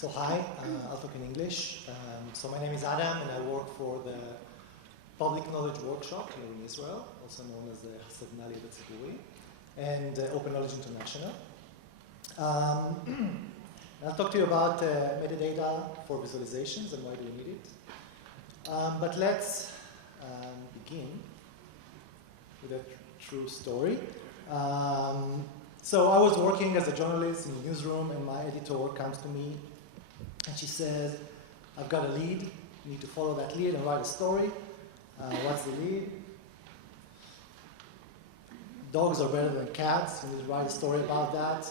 So hi, I'll talk in English. So my name is Adam and I work for the Public Knowledge Workshop here in Israel, also known as the Hasad Tziburi, and Open Knowledge International. I'll talk to you about metadata for visualizations and why do we need it. But let's begin with a true story. So I was working as a journalist in the newsroom and my editor comes to me and she says, I've got a lead, you need to follow that lead and write a story. What's the lead? Dogs are better than cats, you need to write a story about that.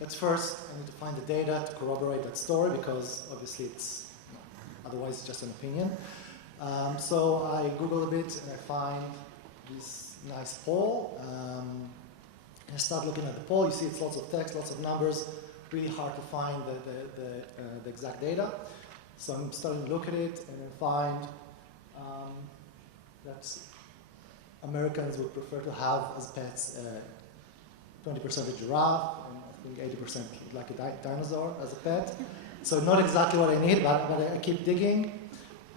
But first I need to find the data to corroborate that story because obviously it's, otherwise it's just an opinion. So I Google a bit and I find this nice poll. And I start looking at the poll, you see it's lots of text, lots of numbers, really hard to find the exact data. So I'm starting to look at it and I find that Americans would prefer to have as pets 20% a giraffe and I think 80% like a dinosaur as a pet. So not exactly what I need, but I keep digging.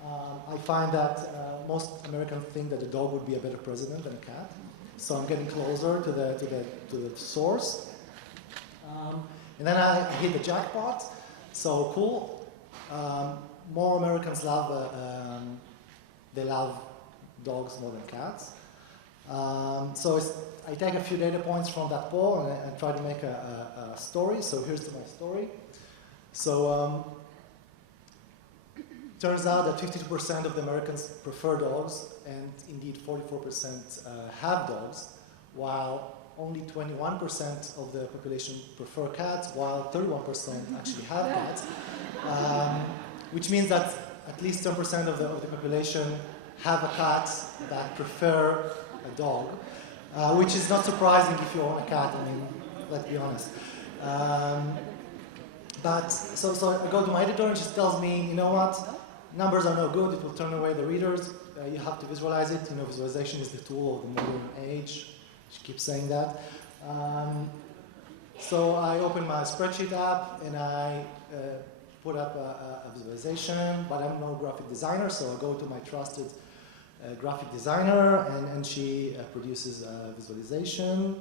I find that most Americans think that a dog would be a better president than a cat. So I'm getting closer to the source. And then I hit the jackpot. So cool. More Americans love they love dogs more than cats. So I take a few data points from that poll and I try to make a story. So here's my story. So turns out that 52% of the Americans prefer dogs, and indeed 44% have dogs, while only 21% of the population prefer cats, while 31% actually have cats, which means that at least 10% of the population have a cat that prefer a dog, which is not surprising if you own a cat, I mean, let's be honest. But so I go to my editor and she tells me, you know what, numbers are no good, it will turn away the readers, you have to visualize it, you know, visualization is the tool of the modern age, she keeps saying that. So I open my spreadsheet app and I put up a visualization, but I'm no graphic designer, so I go to my trusted graphic designer and she produces a visualization.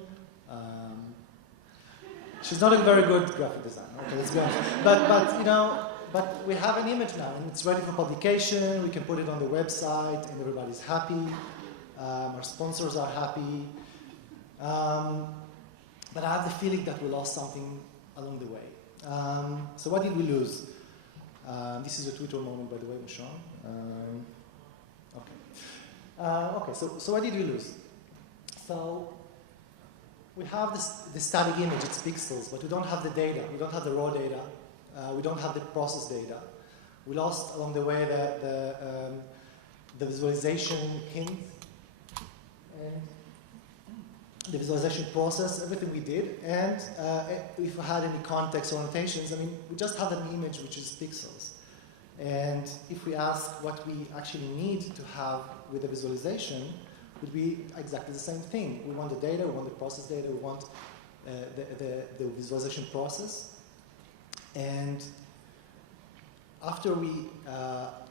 She's not a very good graphic designer, okay, let's be honest. But you know, but we have an image now and it's ready for publication, we can put it on the website and everybody's happy, our sponsors are happy. But I have the feeling that we lost something along the way. So what did we lose? This is a Twitter moment, by the way, Michon. Okay, so what did we lose? So we have the static image, it's pixels, but we don't have the data, we don't have the raw data, we don't have the process data. We lost along the way the visualization hint and the visualization process, everything we did, and if we had any context or annotations, I mean, we just have an image which is pixels. And if we ask what we actually need to have with the visualization, it would be exactly the same thing. We want the data, we want the process data, we want the visualization process. And after we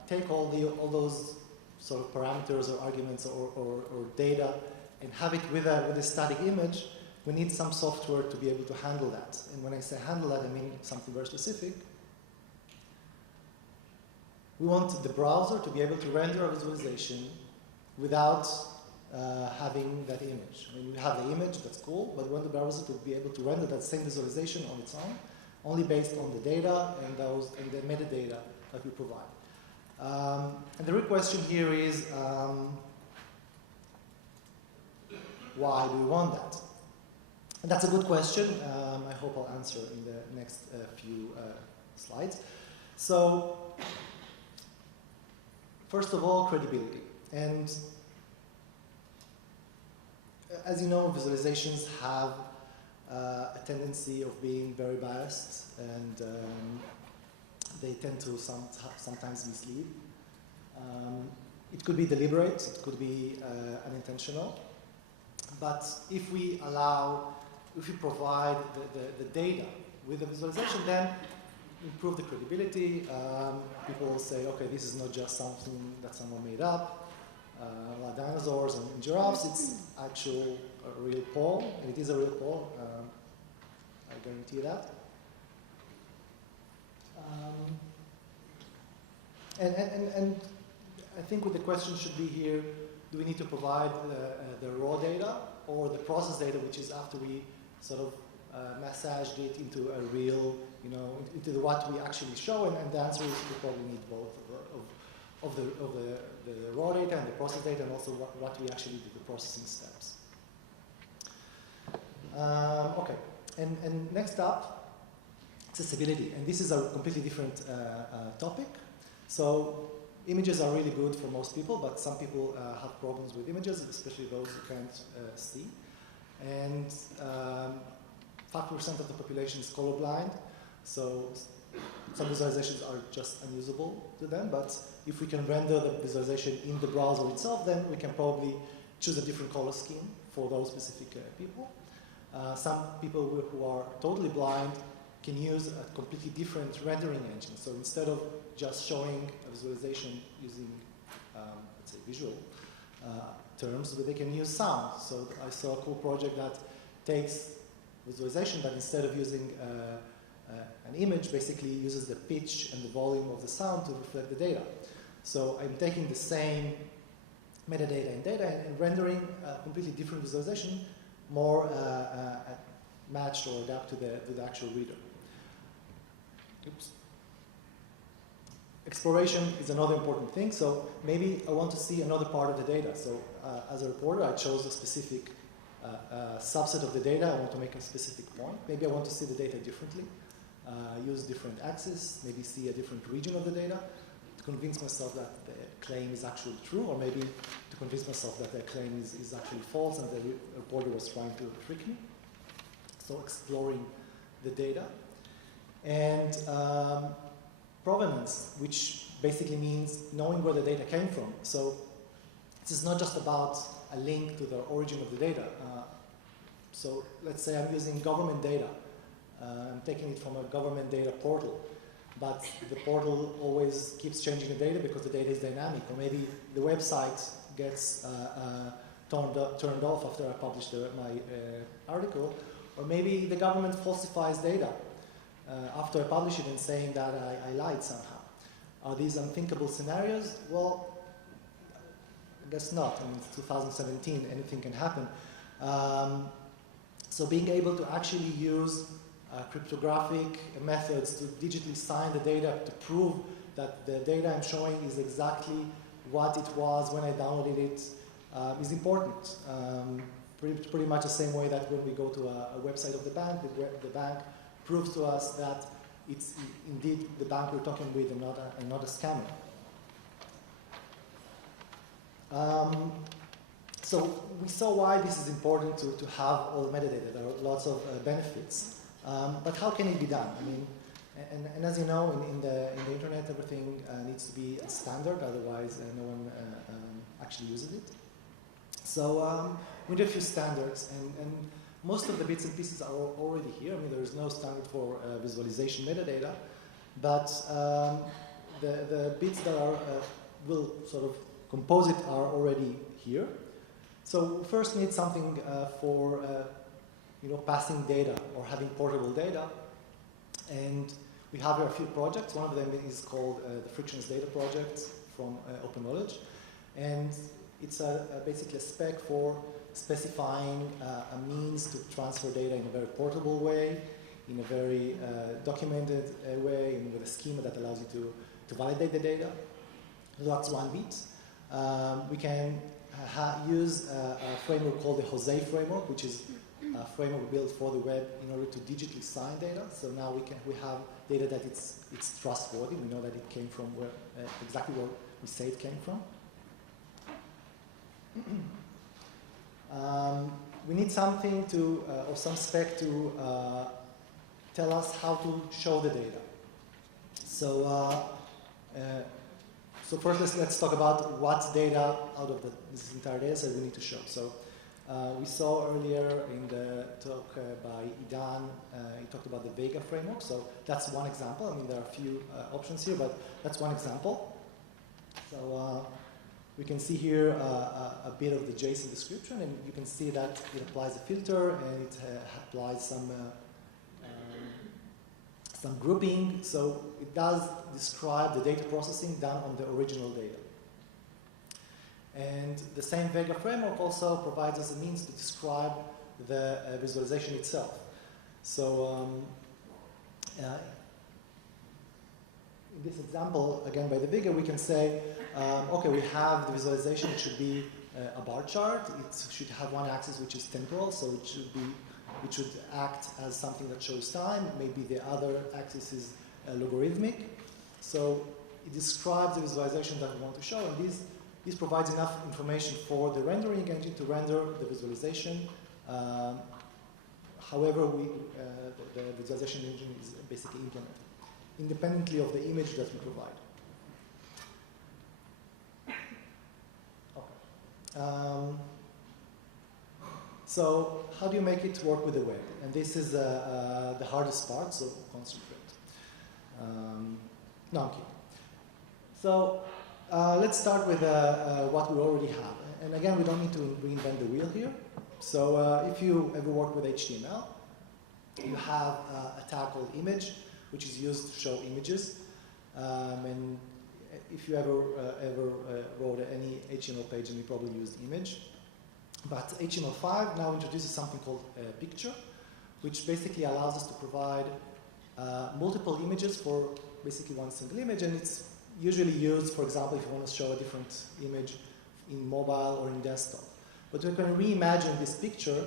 take all those sort of parameters or arguments or data and have it with a static image, we need some software to be able to handle that. And when I say handle that, I mean something very specific. We want the browser to be able to render a visualization without having that image. I mean, we have the image, that's cool, but we want the browser to be able to render that same visualization on its own, only based on the data and the metadata that we provide. And the real question here is, why do we want that? And that's a good question. I hope I'll answer in the next few slides. So, first of all, credibility. And as you know, visualizations have a tendency of being very biased, and they tend to sometimes mislead. It could be deliberate, it could be unintentional. But if we provide the data with the visualization, then improve the credibility. People will say, okay, this is not just something that someone made up, like dinosaurs and giraffes. It's actual a real poll, and it is a real poll. I guarantee that. And I think what the question should be here, do we need to provide the raw data or the process data, which is after we sort of massaged it into a real, into what we actually show? And the answer is we probably need both of the raw data and the process data, and also what we actually do, the processing steps. Okay, and next up, accessibility. And this is a completely different topic. So images are really good for most people, but some people have problems with images, especially those who can't see. And 5% of the population is colorblind, so some visualizations are just unusable to them. But if we can render the visualization in the browser itself, then we can probably choose a different color scheme for those specific people. Some people who are totally blind can use a completely different rendering engine. So instead of just showing a visualization using, let's say, visual terms, but they can use sound. So I saw a cool project that takes visualization, but instead of using an image, basically uses the pitch and the volume of the sound to reflect the data. So I'm taking the same metadata and data and rendering a completely different visualization, more matched or adapt to the actual reader. Oops. Exploration is another important thing. So maybe I want to see another part of the data. So as a reporter, I chose a specific subset of the data. I want to make a specific point. Maybe I want to see the data differently, use different axes, maybe see a different region of the data to convince myself that the claim is actually true, or maybe to convince myself that the claim is actually false and the reporter was trying to trick me. So exploring the data. And provenance, which basically means knowing where the data came from. So this is not just about a link to the origin of the data. So let's say I'm using government data. I'm taking it from a government data portal, but the portal always keeps changing the data because the data is dynamic, or maybe the website gets turned off after I publish my article, or maybe the government falsifies data after I publish it and saying that I lied somehow. Are these unthinkable scenarios? Well, I guess not. I mean, it's 2017, anything can happen. So being able to actually use cryptographic methods to digitally sign the data to prove that the data I'm showing is exactly what it was when I downloaded it is important. Pretty much the same way that when we go to a website of the bank proves to us that it's indeed the bank we're talking with and not a scammer. So we saw why this is important to have all the metadata. There are lots of benefits. But how can it be done? I mean, and as you know, in the internet, everything needs to be standard, otherwise no one actually uses it. So we need a few standards, and most of the bits and pieces are already here. I mean, there is no standard for visualization metadata, but the bits that will sort of compose it are already here. So we first need something for passing data or having portable data, and we have here a few projects. One of them is called the Frictionless Data Project from Open Knowledge, and it's basically a spec for specifying a means to transfer data in a very portable way, in a very documented way, and with a schema that allows you to validate the data. So that's one bit. We can use a framework called the Jose framework, which is a framework built for the web in order to digitally sign data. So now we have data that it's trustworthy. We know that it came from exactly where we say it came from. We need something or some spec to tell us how to show the data. So, so first let's talk about what data out of this entire data set we need to show. So we saw earlier in the talk talk by Idan. He talked about the Vega framework, so that's one example. I mean, there are a few options here, but that's one example. So we can see here a bit of the JSON description, and you can see that it applies a filter and it applies some grouping. So it does describe the data processing done on the original data. And the same Vega framework also provides us a means to describe the visualization itself. So in this example, again by the Vega, we can say, okay, we have the visualization. It should be a bar chart. It should have one axis which is temporal, so it should act as something that shows time. Maybe the other axis is logarithmic. So it describes the visualization that we want to show, and this provides enough information for the rendering engine to render the visualization. However, the visualization engine is basically implemented independently of the image that we provide. Okay. So how do you make it work with the web? And this is the hardest part, so concentrate. No, I'm kidding. So let's start with what we already have. And again, we don't need to reinvent the wheel here. So if you ever work with HTML, you have a tag called image, which is used to show images. And if you ever wrote any HTML page, then you probably used image. But HTML5 now introduces something called picture, which basically allows us to provide multiple images for basically one single image. And it's usually used, for example, if you want to show a different image in mobile or in desktop. But we're going to reimagine this picture.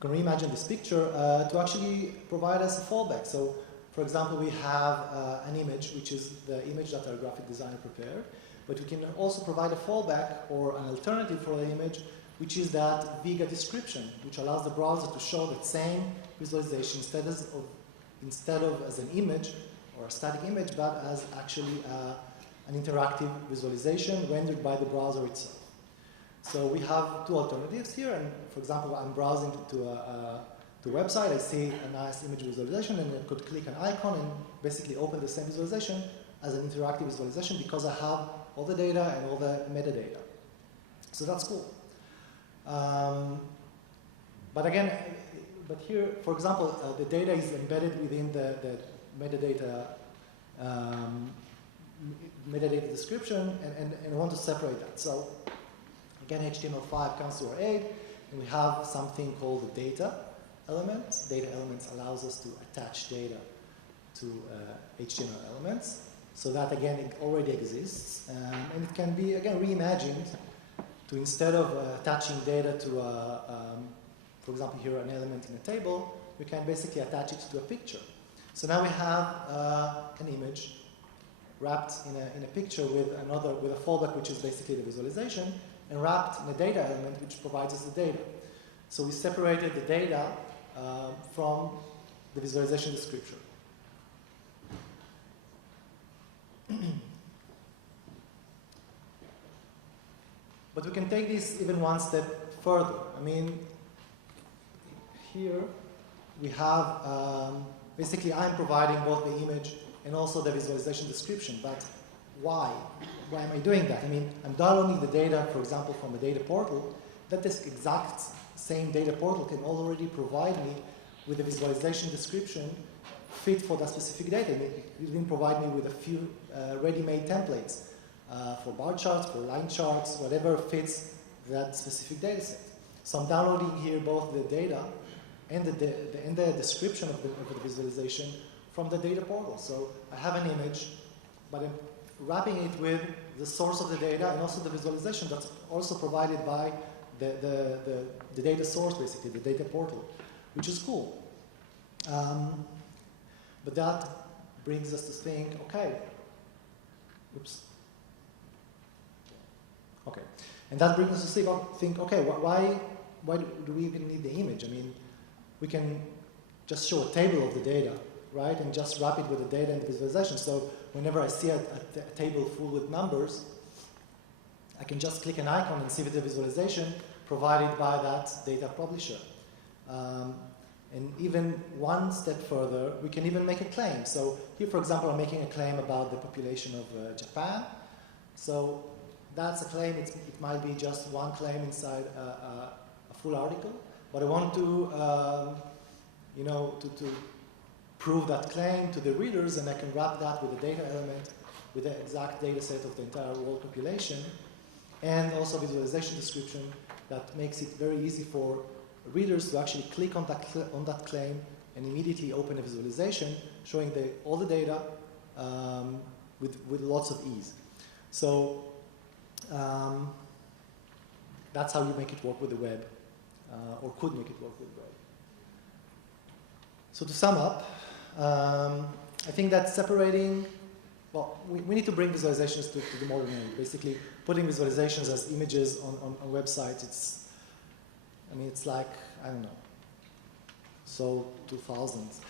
To actually provide us a fallback. So, for example, we have an image, which is the image that our graphic designer prepared. But we can also provide a fallback or an alternative for the image, which is that Vega description, which allows the browser to show that same visualization instead of as an image or a static image, but as actually an interactive visualization rendered by the browser itself. So we have two alternatives here, and for example, I'm browsing to a website, I see a nice image visualization, and I could click an icon and basically open the same visualization as an interactive visualization because I have all the data and all the metadata. So that's cool. But here, for example, the data is embedded within the metadata description, and I want to separate that. So again, HTML5 comes to our aid, and we have something called the data element. Data elements allows us to attach data to HTML elements. So that, again, it already exists. And it can be, again, reimagined to, instead of attaching data to, for example, here an element in a table, we can basically attach it to a picture. So now we have an image wrapped in a picture with a fallback, which is basically the visualization, and wrapped in a data element, which provides us the data. So we separated the data from the visualization description. But we can take this even one step further. I mean, here we have, basically I'm providing both the image and also the visualization description, but why? Why am I doing that? I mean, I'm downloading the data, for example, from a data portal. That this exact same data portal can already provide me with a visualization description fit for that specific data. It can provide me with a few ready-made templates for bar charts, for line charts, whatever fits that specific data set. So I'm downloading here both the data and the description of the visualization from the data portal. So I have an image, but I'm wrapping it with the source of the data and also the visualization that's also provided by the data source, basically, the data portal, which is cool. But that brings us to think, okay, oops. Okay, and that brings us to think, okay, why do we even need the image? I mean, we can just show a table of the data, right, and just wrap it with the data and the visualization. So whenever I see a table full with numbers, I can just click an icon and see the visualization provided by that data publisher. And even one step further, we can even make a claim. So here, for example, I'm making a claim about the population of Japan. So that's a claim. It might be just one claim inside a full article. But I want to, to prove that claim to the readers, and I can wrap that with a data element, with the exact data set of the entire world population, and also visualization description that makes it very easy for readers to actually click on that claim and immediately open a visualization showing all the data with lots of ease. So that's how you make it work with the web, or could make it work with the web. So to sum up, I think that separating, well, we need to bring visualizations to the modern age. Basically, putting visualizations as images on websites, it's like, I don't know, so 2000s.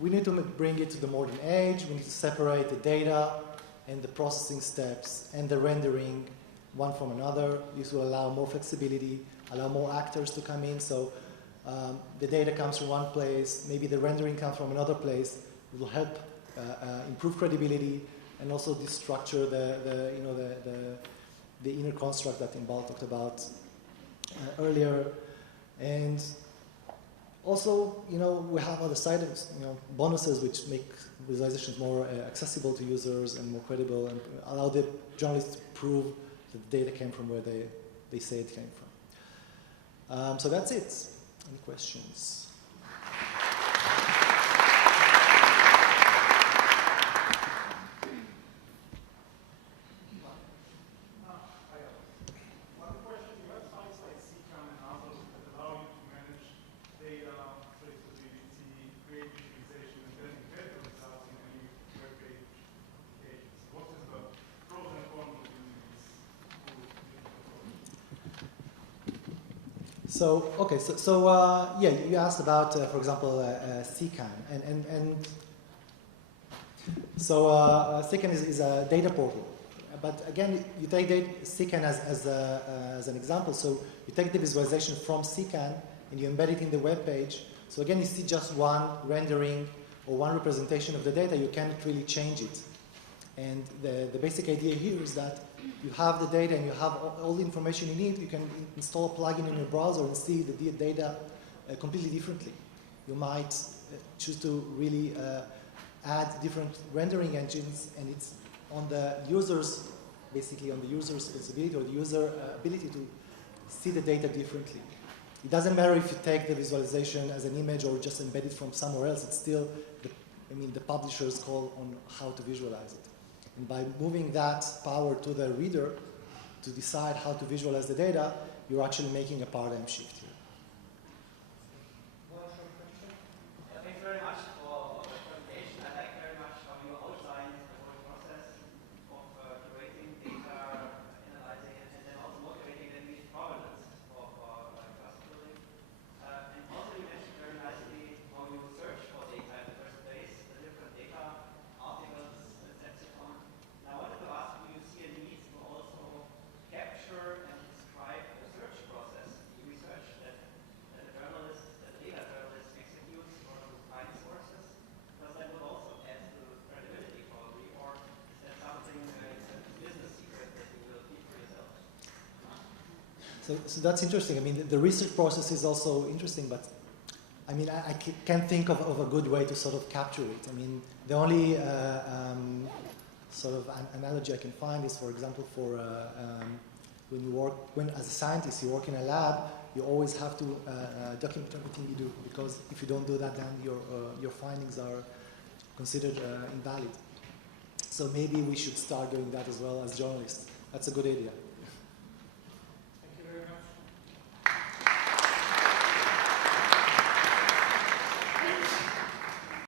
We need to bring it to the modern age. We need to separate the data and the processing steps and the rendering one from another. This will allow more flexibility, allow more actors to come in. So the data comes from one place, maybe the rendering comes from another place. It will help improve credibility and also destructure the inner construct that Inbal talked about earlier. And also, we have other side bonuses which make visualizations more accessible to users and more credible, and allow the journalists to prove that the data came from where they say it came from. So that's it. Any questions? So, okay, yeah, you asked about, for example, CCAN. And so CCAN is a data portal. But again, you take CCAN as an example. So you take the visualization from CCAN and you embed it in the web page. So again, you see just one rendering or one representation of the data. You cannot really change it. And the basic idea here is that you have the data and you have all the information you need. You can install a plugin in your browser and see the data completely differently. You might choose to really add different rendering engines, and it's on the user's, basically on the user's responsibility or the user ability to see the data differently. It doesn't matter if you take the visualization as an image or just embed it from somewhere else. It's still, the publisher's call on how to visualize it. And by moving that power to the reader to decide how to visualize the data, you're actually making a paradigm shift here. Thanks very much for the presentation. I like very much how you outlined the whole process of curating data, analyzing it, and then also motivating them with provenance for trust building. And also you mentioned very nicely how you search for data in the first place, the different data, articles, etc. Now I wanted to ask, do you see a need to also capture and describe the search process, the research that the journalist, the data journalist executes in order to find sources? Because that would also add to credibility probably, or is that something it's a business secret that you will keep for yourself? So that's interesting. The research process is also interesting, but I can't think of a good way to sort of capture it. The only sort of analogy I can find is, for example, for when as a scientist you work in a lab, you always have to document everything you do, because if you don't do that, then your findings are considered invalid. So maybe we should start doing that as well as journalists. That's a good idea.